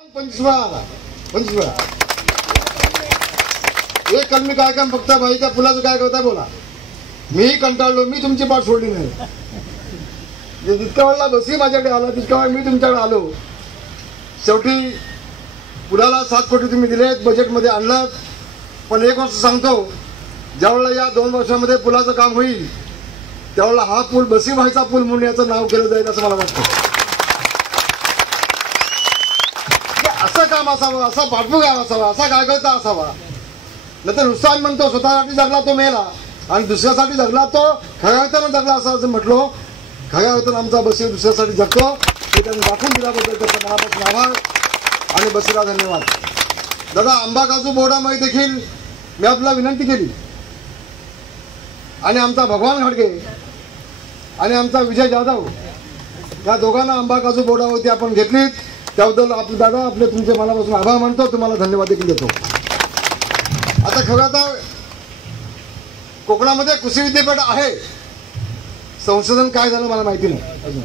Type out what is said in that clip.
पंचवीस एक कलमी काय काम फक्त भाई त्या पुलाचं काय करताय बोला. मी कंटाळलो, मी तुमची पाठ सोडली नाही. जितक्या वेळेला बसही माझ्याकडे आला तितक्या वेळा मी तुमच्याकडे आलो. शेवटी पुलाला 7 कोटी तुम्ही दिलेत, बजेटमध्ये आणलात. पण एक गोष्ट सांगतो, ज्यावेळेला या 2 वर्षामध्ये पुलाचं काम होईल त्यावेळेला हा पूल बसी व्हायचा पूल म्हणून याचं नाव केलं जाईल असं मला वाटतं. असं काम असावं, असा पाठपुरावा असावा, असा गायकर्ता असावा. नंतर नुसता म्हणतो स्वतःसाठी जगला तो मेला आणि दुसऱ्यासाठी जगला तो खऱ्या अर्थानं जगला असं म्हटलो. खऱ्या अर्थानं आमचा बसी दुसऱ्यासाठी जगतो हे त्यांनी दाखवून दिल्याबद्दल त्याचा मनापासून आभार आणि बसीला धन्यवाद. दादा, आंबा काजू बोर्डामध्ये देखील मी आपल्याला विनंती केली आणि आमचा भगवान घाडगे आणि आमचा विजय जाधव या दोघांना आंबा काजू बोर्डावरती आपण घेतलीत. त्याबद्दल आपले दादा आपले तुमचे मनापासून आभार मानतो, तुम्हाला धन्यवाद देखील देतो. आता खरं आता कोकणामध्ये कृषी विद्यापीठ आहे, संशोधन काय झालं मला माहिती नाही अजून.